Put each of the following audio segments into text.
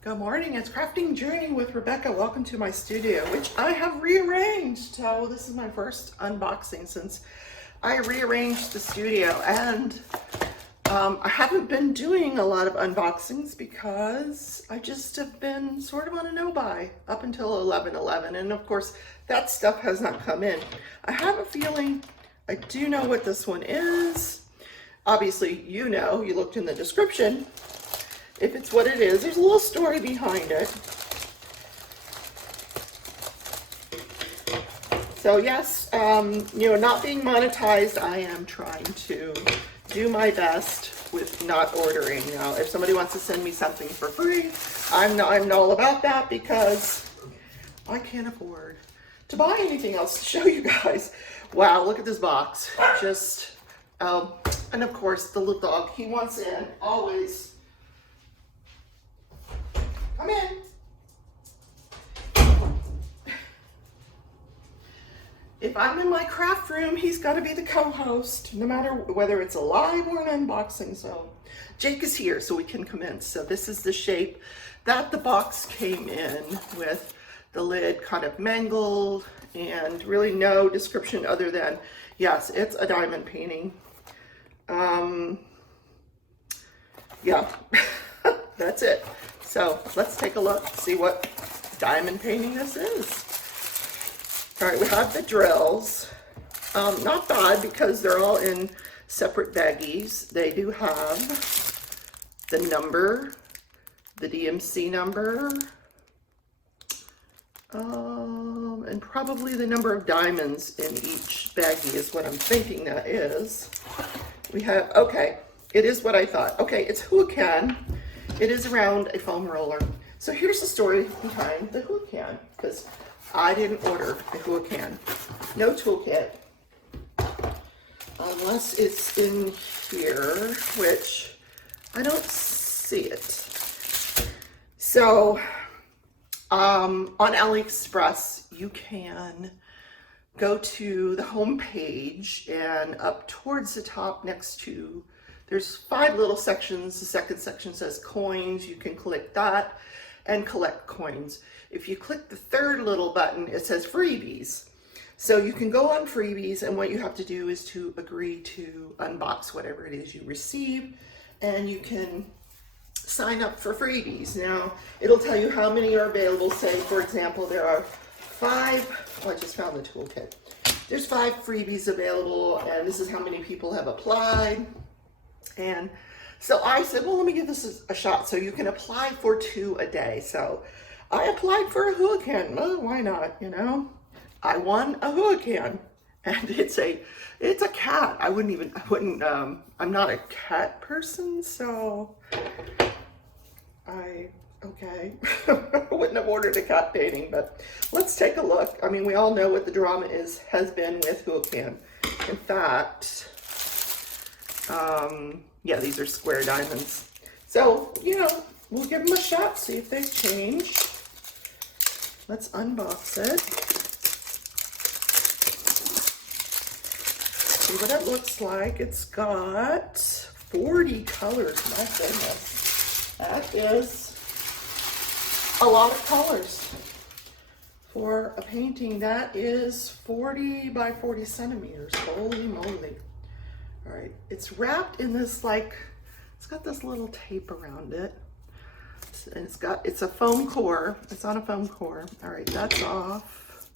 Good morning, it's Crafting Journey with Rebecca. Welcome to my studio, which I have rearranged. So this is my first unboxing since I rearranged the studio, and I haven't been doing a lot of unboxings because I just have been sort of on a no-buy up until 11/11, and of course that stuff has not come in. I have a feeling I do know what this one is. Obviously, you know, you looked in the description. If it's what it is, there's a little story behind it. So yes, not being monetized, I am trying to do my best with not ordering. Now, if somebody wants to send me something for free, I'm all about that because I can't afford to buy anything else to show you guys. Wow, look at this box. Just, and of course, the little dog, he wants in, always. Come in. If I'm in my craft room, he's got to be the co-host, no matter whether it's a live or an unboxing. So Jake is here, so we can commence. So this is the shape that the box came in with, the lid kind of mangled, and really no description other than, yes, it's a diamond painting. Yeah, that's it. So let's take a look, see what diamond painting this is. All right, we have the drills. Not bad because they're all in separate baggies. They do have the number, the DMC number, and probably the number of diamonds in each baggie is what I'm thinking that is. We have, okay, it is what I thought. Okay, it's Huacan. It is around a foam roller. So here's the story behind the Huacan, because I didn't order a Huacan. No toolkit, unless it's in here, which I don't see it. So on AliExpress, you can go to the home page, and up towards the top next to, there's 5 little sections. The second section says coins. You can click that and collect coins. If you click the third little button, it says freebies. So you can go on freebies, and what you have to do is to agree to unbox whatever it is you receive, and you can sign up for freebies. Now, it'll tell you how many are available. Say, for example, there are 5, oh, I just found the toolkit. There's 5 freebies available, and this is how many people have applied. And so I said, well, let me give this a shot. So you can apply for 2 a day. So I applied for a Huacan. Well, why not, you know? I won a Huacan, and it's a cat. I'm not a cat person, so okay. I wouldn't have ordered a cat painting, but let's take a look. I mean, we all know what the drama has been with Huacan. In fact, yeah, these are square diamonds. So, we'll give them a shot, see if they've changed. Let's unbox it. See what it looks like. It's got 40 colors. My goodness. That is a lot of colors for a painting. That is 40 by 40 centimeters. Holy moly. All right, it's wrapped in this, it's got this little tape around it. And it's a foam core. It's on a foam core. All right, that's off.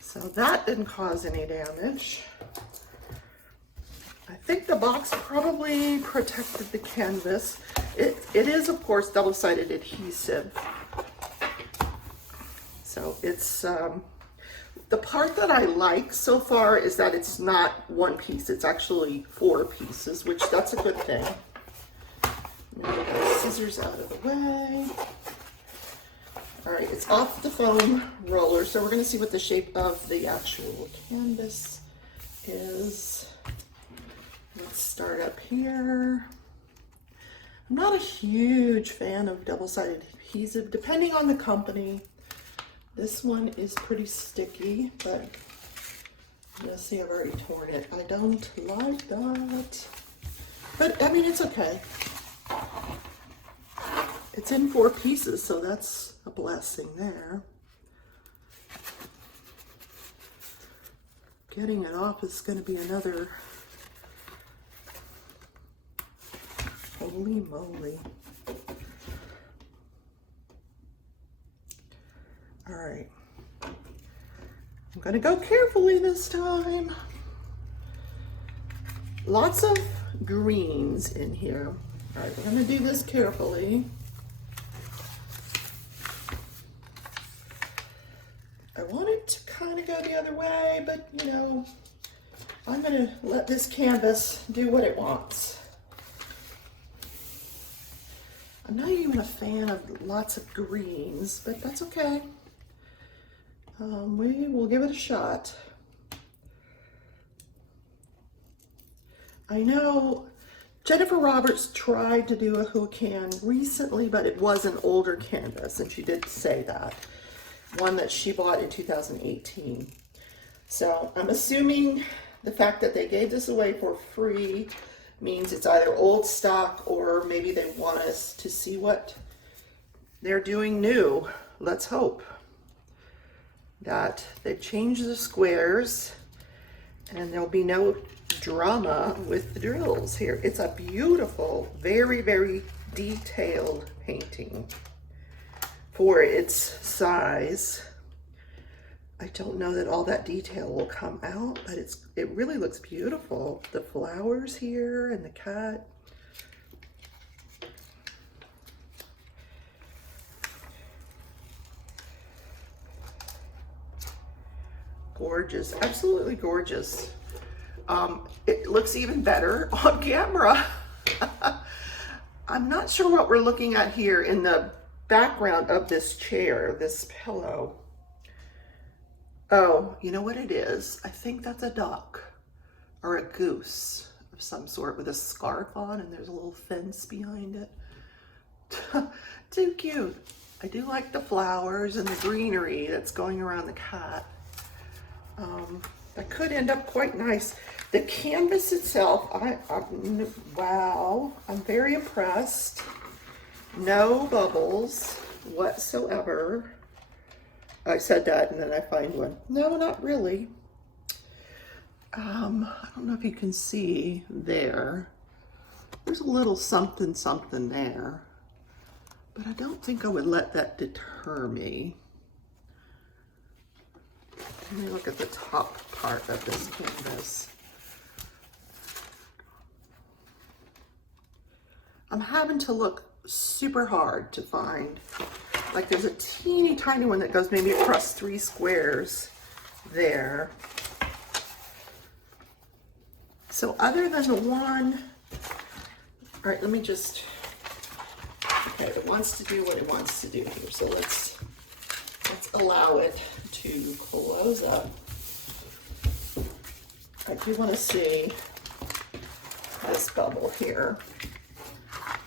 So that didn't cause any damage. I think the box probably protected the canvas. It is, of course, double-sided adhesive. So it's, the part that I like so far is that it's not one piece. It's actually 4 pieces, which that's a good thing. Now we got scissors out of the way. All right, it's off the foam roller, so we're going to see what the shape of the actual canvas is. Let's start up here. I'm not a huge fan of double-sided adhesive, depending on the company. This one is pretty sticky, but you'll see I've already torn it. I don't like that. But, I mean, it's okay. It's in 4 pieces, so that's a blessing there. Getting it off is going to be another. Holy moly. All right. I'm going to go carefully this time. Lots of greens in here. All right, we're going to do this carefully. I want it to kind of go the other way, but you know, I'm going to let this canvas do what it wants. I'm not even a fan of lots of greens, but that's okay. We will give it a shot. I know Jennifer Roberts tried to do a Huacan recently, but it was an older canvas, and she did say that. One that she bought in 2018. So I'm assuming the fact that they gave this away for free means it's either old stock or maybe they want us to see what they're doing new. Let's hope that they've changed the squares and there'll be no drama with the drills here. It's a beautiful, very, very detailed painting for its size. I don't know that all that detail will come out, but it really looks beautiful. The flowers here and the cat. Gorgeous, absolutely gorgeous. It looks even better on camera. I'm not sure what we're looking at here in the background of this chair, this pillow. Oh, you know what it is? I think that's a duck or a goose of some sort with a scarf on, and there's a little fence behind it. Too cute. I do like the flowers and the greenery that's going around the cat. That could end up quite nice. The canvas itself, wow, I'm very impressed. No bubbles whatsoever. I said that and then I find one. No, not really. I don't know if you can see there. There's a little something something there, but I don't think I would let that deter me. Let me look at the top part of this canvas. I'm having to look super hard to find, like there's a teeny tiny one that goes maybe across 3 squares there. So other than the one, all right, let me just, okay, it wants to do what it wants to do here. So let's allow it to close up. I do want to see this bubble here.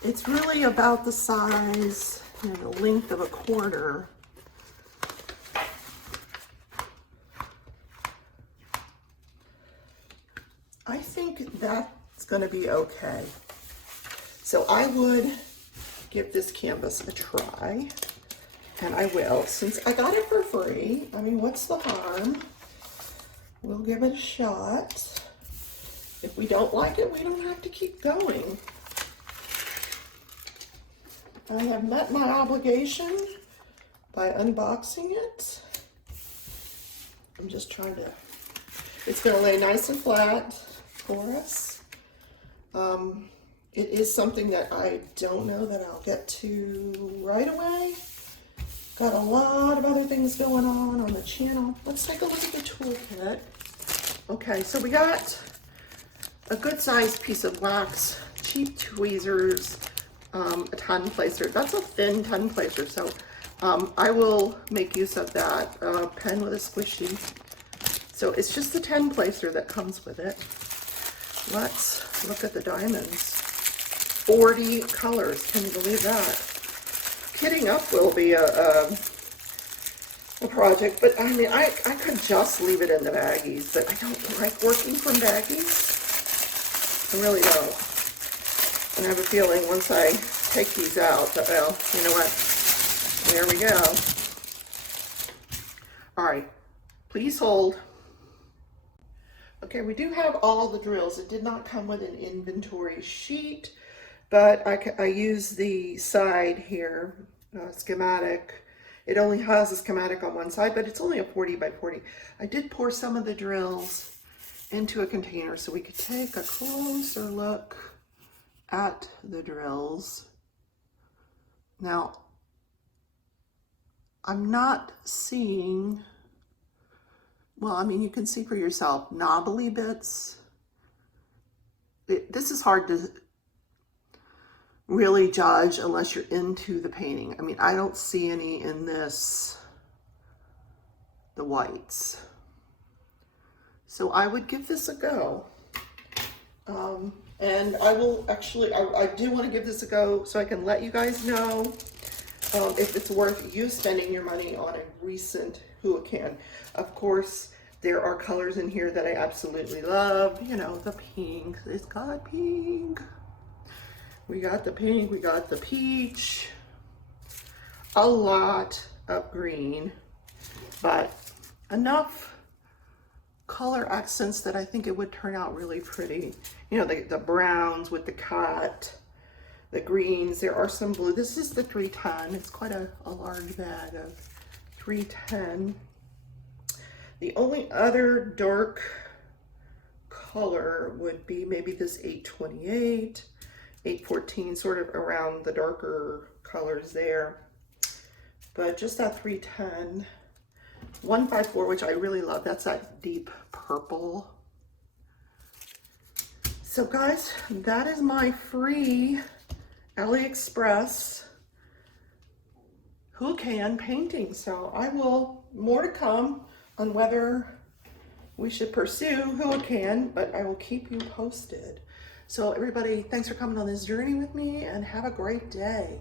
It's really about the size, you know, the length of a quarter. I think that's going to be okay. So I would give this canvas a try, and I will, since I got it for free. I mean, what's the harm? We'll give it a shot. If we don't like it, we don't have to keep going. I have met my obligation by unboxing it. I'm just trying to, it's going to lay nice and flat for us. It is something that I don't know that I'll get to right away. Got a lot of other things going on the channel. Let's take a look at the toolkit. Okay, so we got a good sized piece of wax, cheap tweezers, a ton placer. That's a thin ton placer, so I will make use of that. Pen with a squishy. So it's just the 10 placer that comes with it. Let's look at the diamonds. 40 colors, can you believe that? Kitting up will be a project, but I mean, I could just leave it in the baggies, but I don't like working from baggies. I really don't. And I have a feeling once I take these out, but well, you know what? There we go. All right, please hold. Okay, we do have all the drills. It did not come with an inventory sheet, but I use the side here, schematic. It only has a schematic on one side, but it's only a 40 by 40. I did pour some of the drills into a container so we could take a closer look at the drills. Now, I'm not seeing, well, I mean, you can see for yourself, knobbly bits. This is hard to really judge unless you're into the painting. I mean, I don't see any in this, the whites. So I would give this a go. And I will actually, I do want to give this a go so I can let you guys know if it's worth you spending your money on a recent Huacan. Of course, there are colors in here that I absolutely love. You know, the pink, it's got pink. We got the pink, we got the peach, a lot of green, but enough color accents that I think it would turn out really pretty. You know, the browns with the cut, the greens, there are some blue. This is the 310. It's quite a large bag of 310. The only other dark color would be maybe this 828, 814, sort of around the darker colors there. But just that 310. 154, which I really love, that's that deep purple. So guys, that is my free AliExpress Huacan painting. So I will, more to come on whether we should pursue Huacan, but I will keep you posted. So everybody, thanks for coming on this journey with me and have a great day.